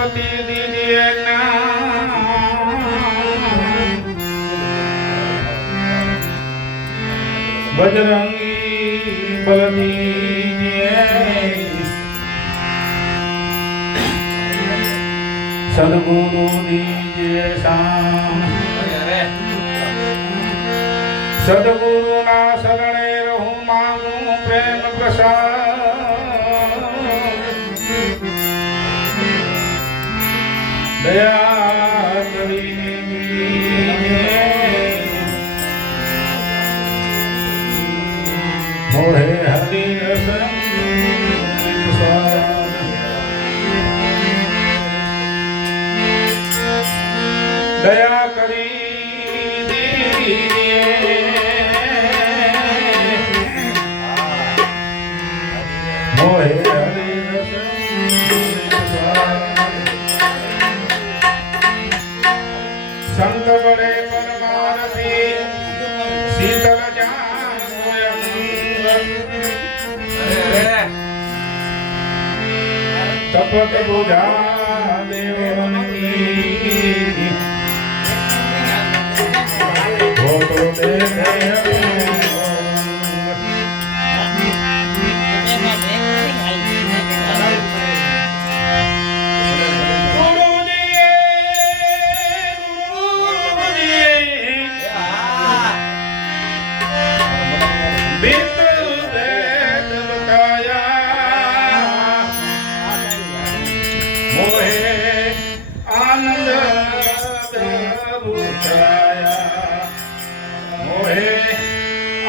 સરસ્વતી દીજીએ બજરંગી બલદીજીએ સદગુરુ દીજે શામ સદગુરુના શરણે રહું માનું પ્રેમ પ્રસાદ. Yeah. down.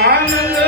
આનંદ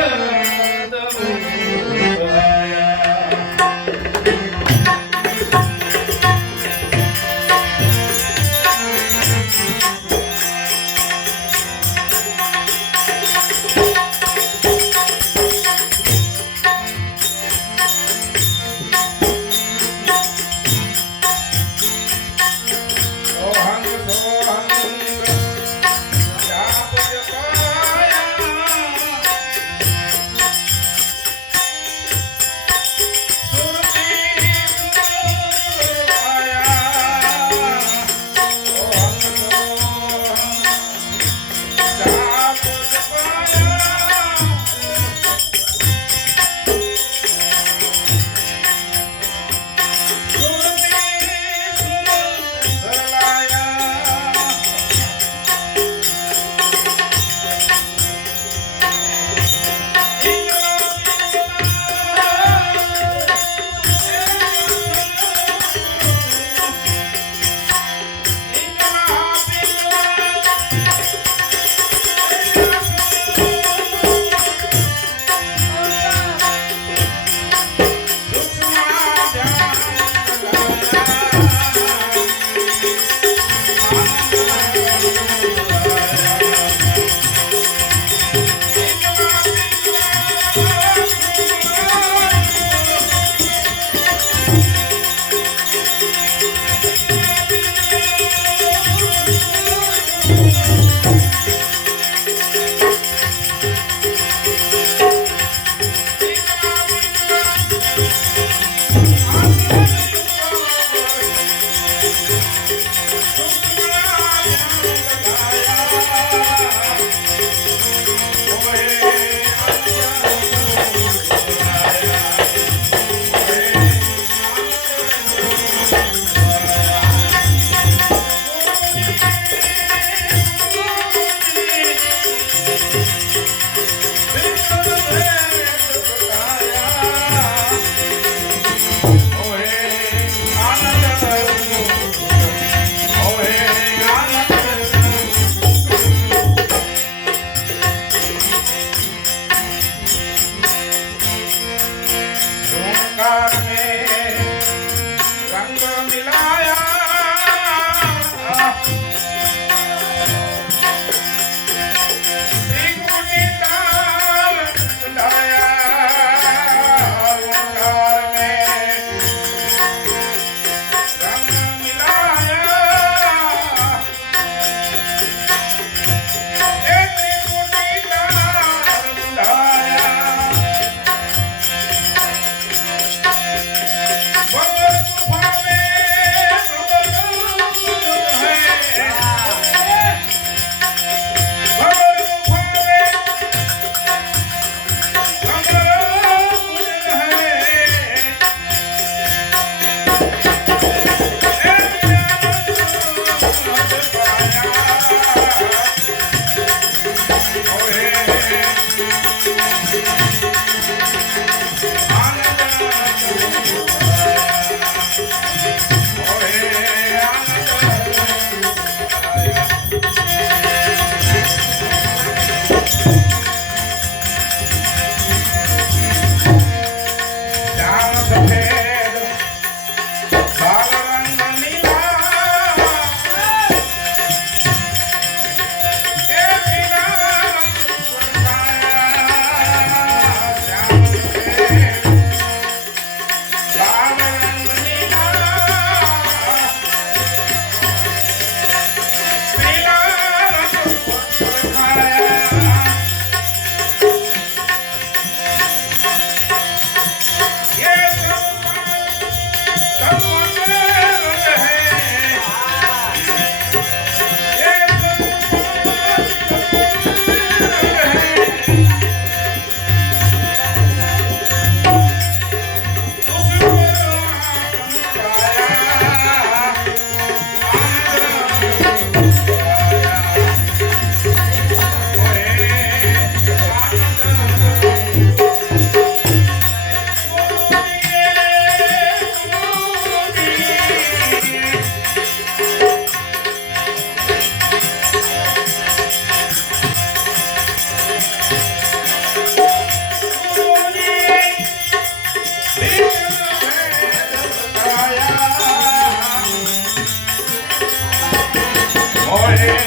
હોય.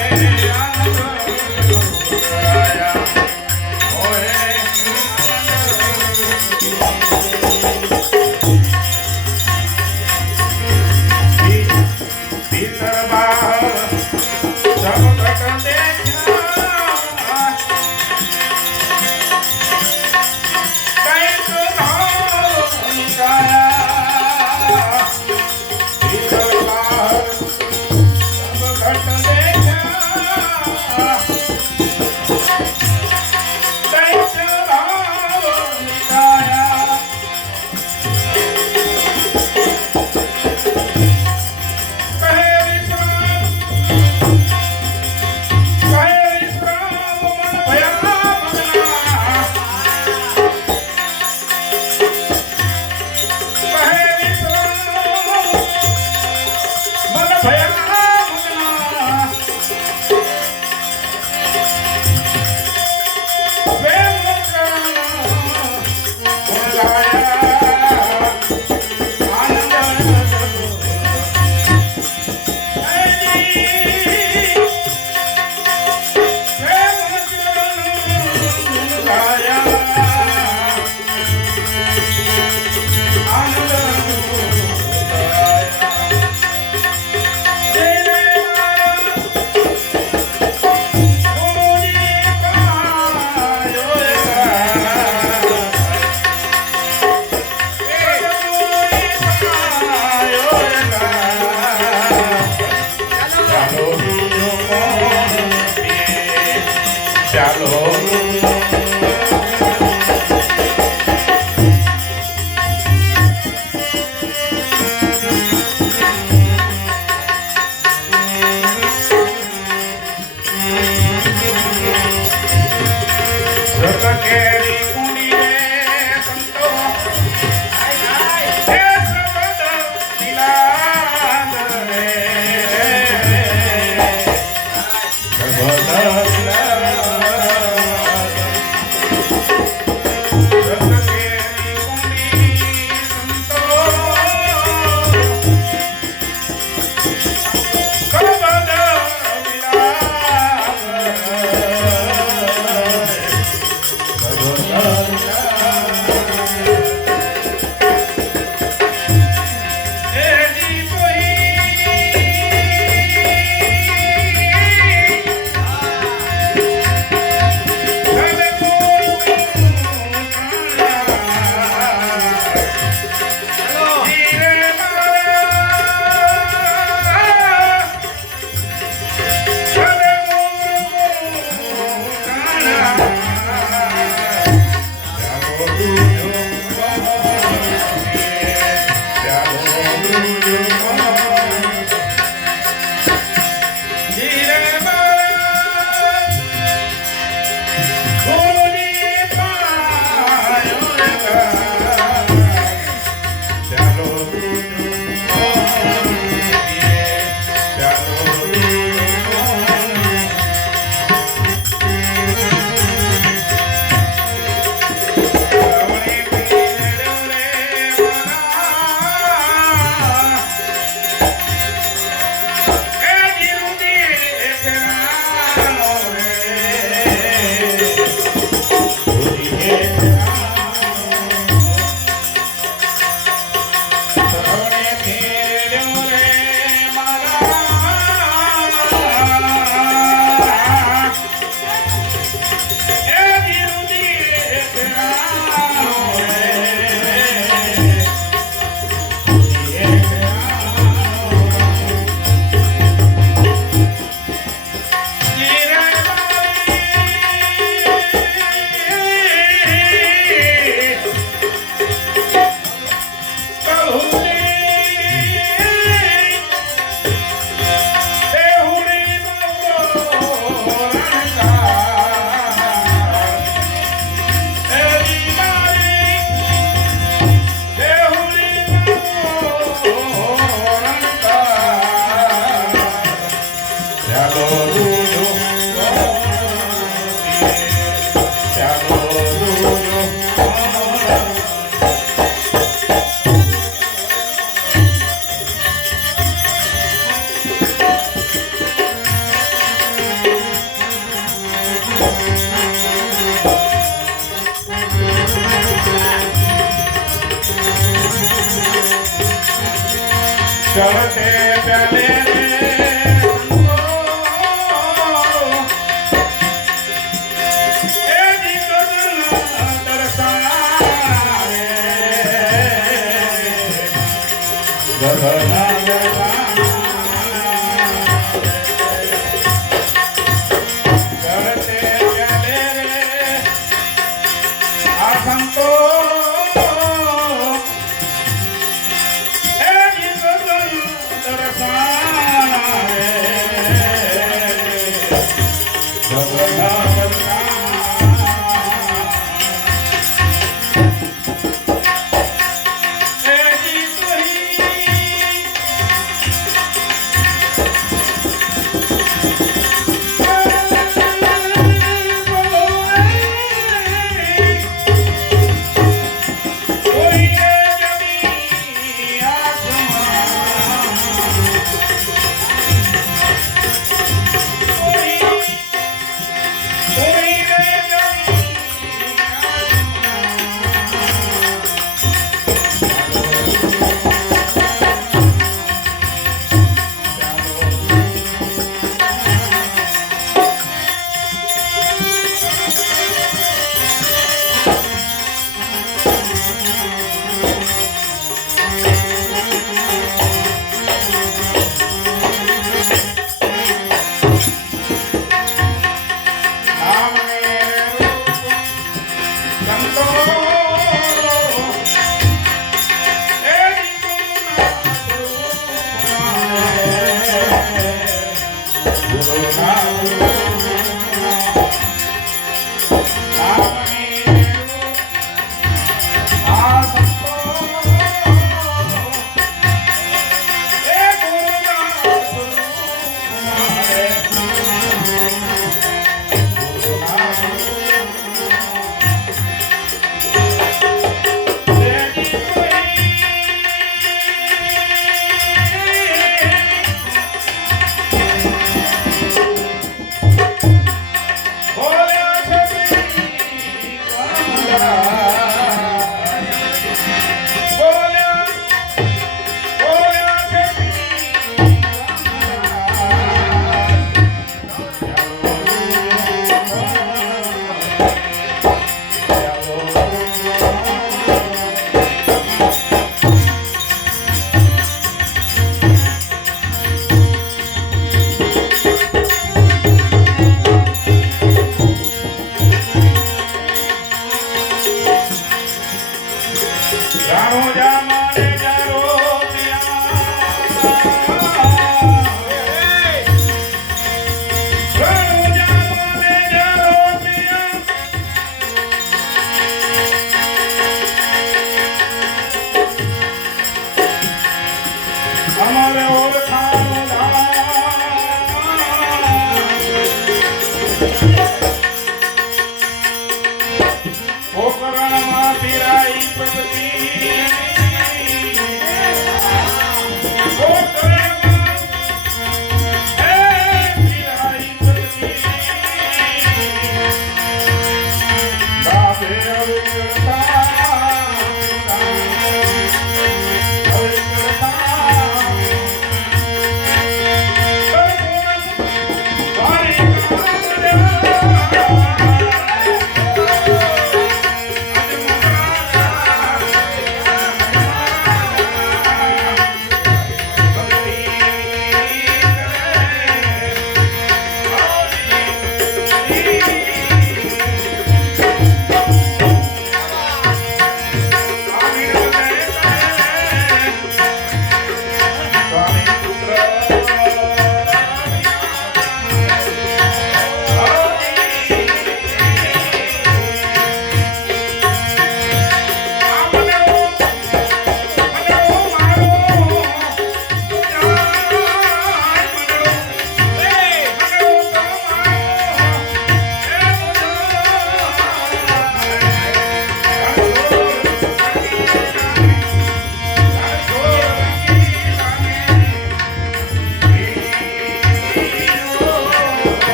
Cá. ગગના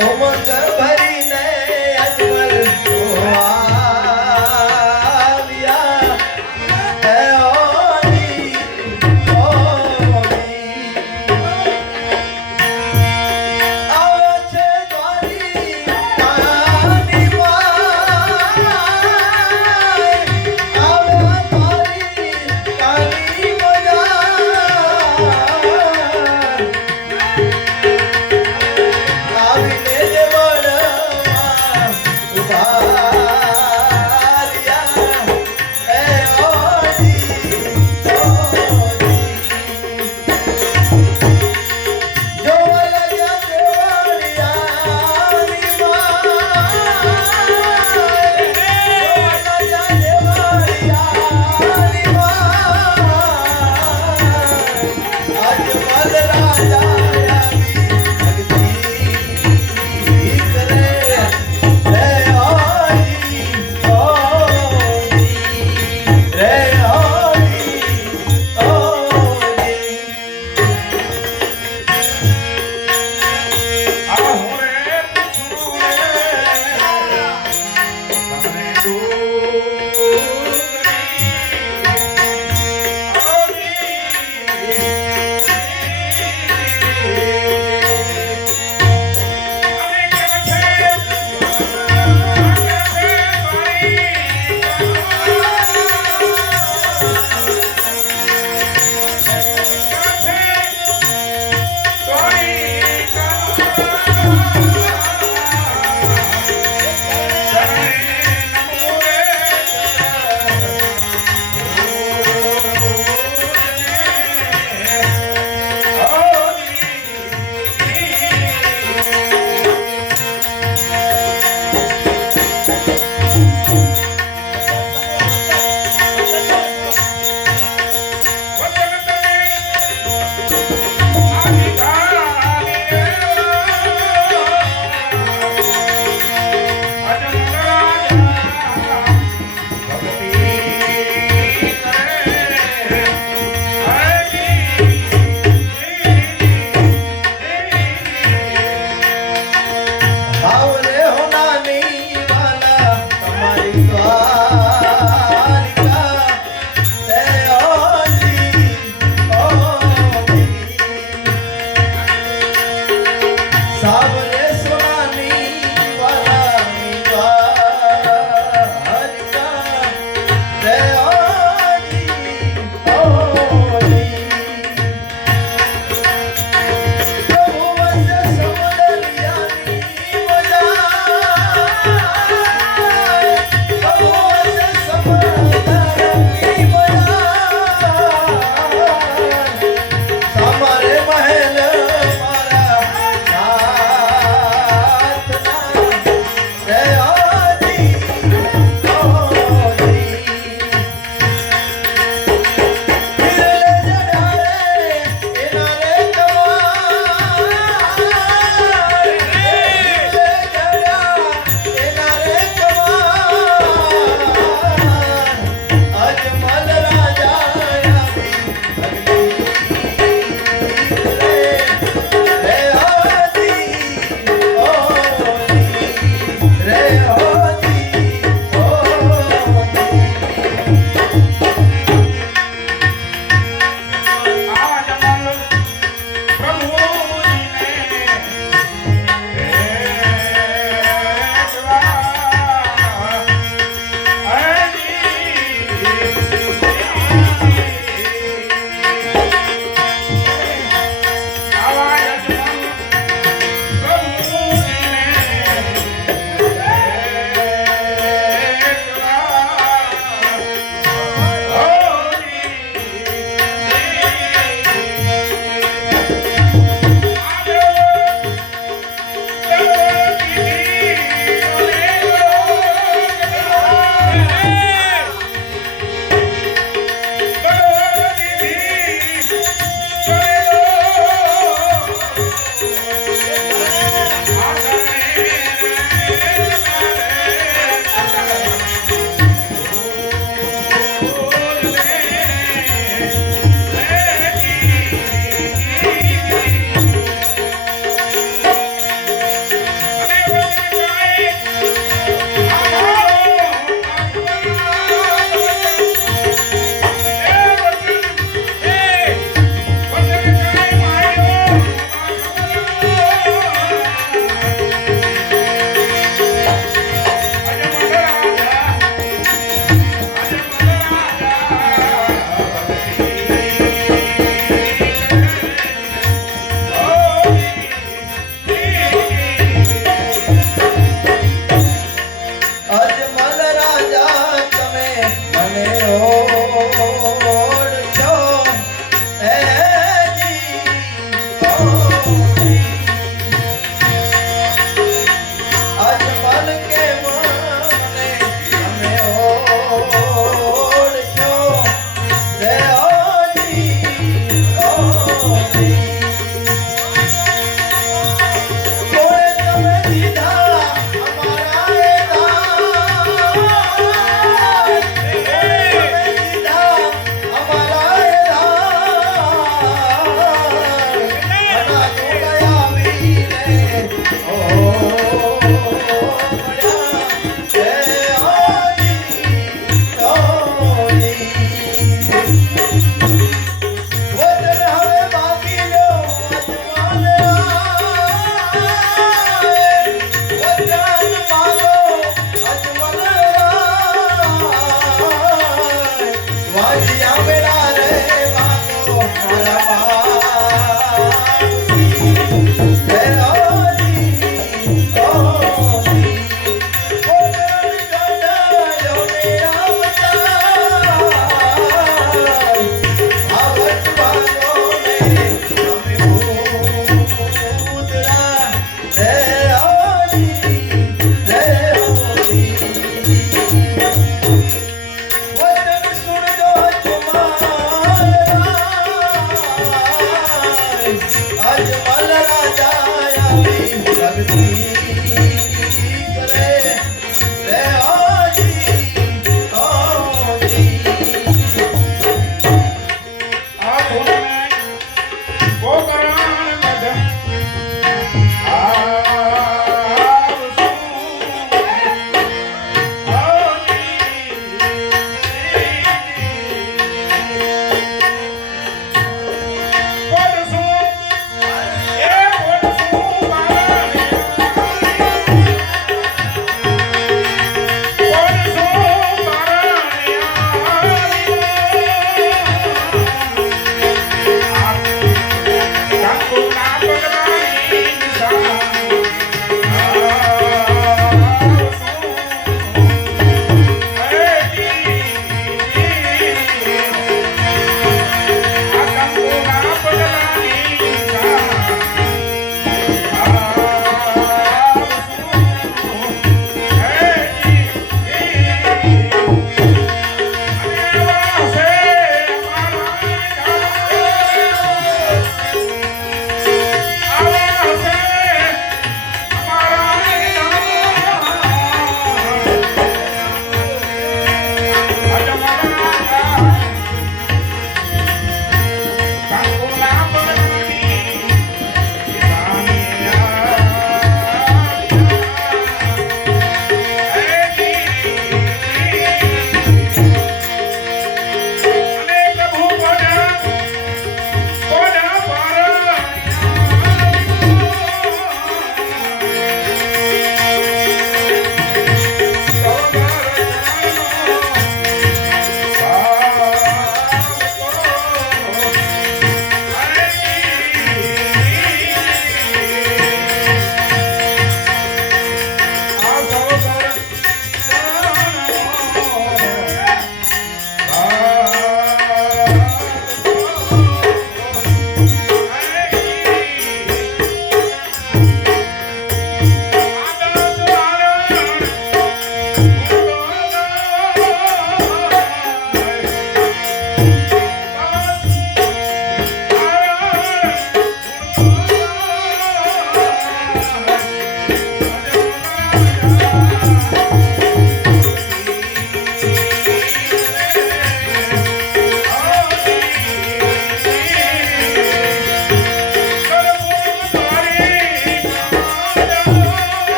Oh my God.